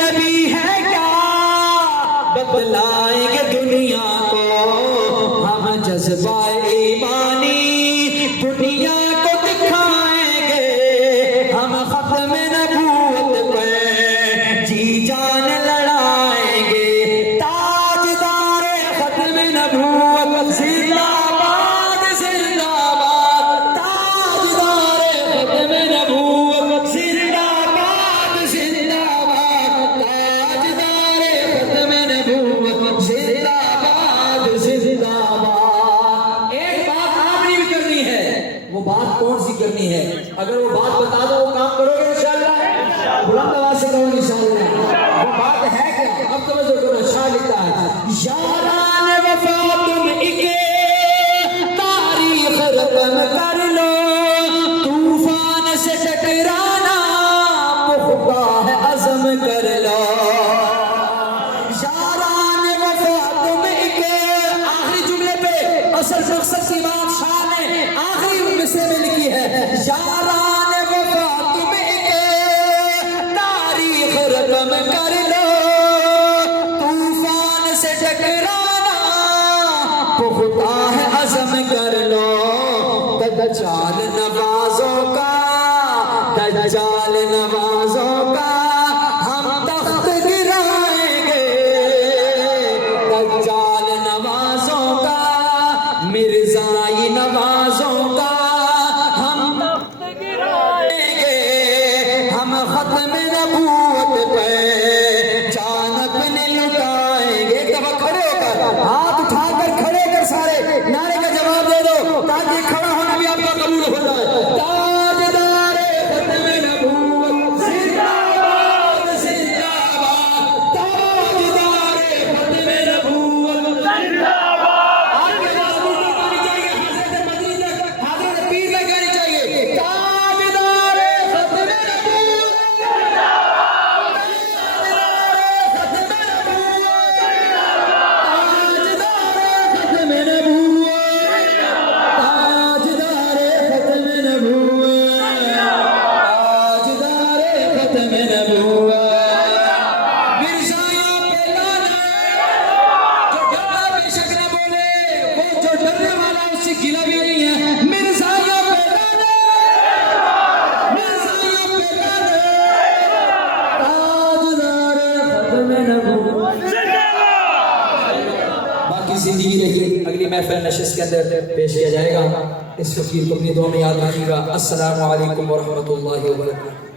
نبی ہے کیا بتلائیں گے دنیا کو ہم جذبہ ایمانی دنیا کو دکھائیں گے ہم ختم نبوت پہ جی جان لڑائیں گے تاجدار ختم نبوت زندہ باد زندہ باد تاجدار ختم نبوت زندہ باد زندہ باد تاجدار ختم نبوت زندہ باد زندہ باد ایک بات آخری بھی کرنی ہے وہ بات کون سی کرنی ہے اگر وہ بات بتا دو وہ کام کرو گے انشاءاللہ بلند آواز سے کہو انشاءاللہ وہ بات ہے کیا اب توجہ کرو شاہ لکھتا ہے یاران وفا تم اکے تاریخ رقم کر لو طوفان سے ٹکرانا پختہ ہے عزم کر لو یاران وفا تم اکے آخری جملے پہ اصل مقصد کی بات شاہ نے آخری مصرے میں لکھی ہے یاران وفا تم اکے تاریخ رقم کر لو طوفان سے ٹکرانا پختہ ہے عزم کر لو دجال نوازوں کا دجال نوازوں کا ہم تخت گرائیں گے دجال نوازوں کا مرزائی نوازوں کا ہم تخت گرائیں گے ہم ختم نبوت پہ جان اپنی لٹائیں گے ایک دفعہ کھڑے ہو کر ہاتھ اٹھا کر کھڑے کر سارے نعرے کا جواب دے دو تاکہ کھڑا ہونا بھی آپ کا قبول ہو جائے تاجدار ختم نبوت زندہ باد زندہ باد تاجدار ختم نبوت زندہ باد آپ کے پاس اردو آنی چاہیے حضرت مدنی تک حضرت پیر تک آنی چاہیے تاجدار ختم نبوت زندگی رہی اگلی محفل نشست کے اندر پیش کیا جائے گا اس فقیر کو اپنی دعا میں یاد رکھیے گا السلام علیکم ورحمۃ اللہ وبرکاتہ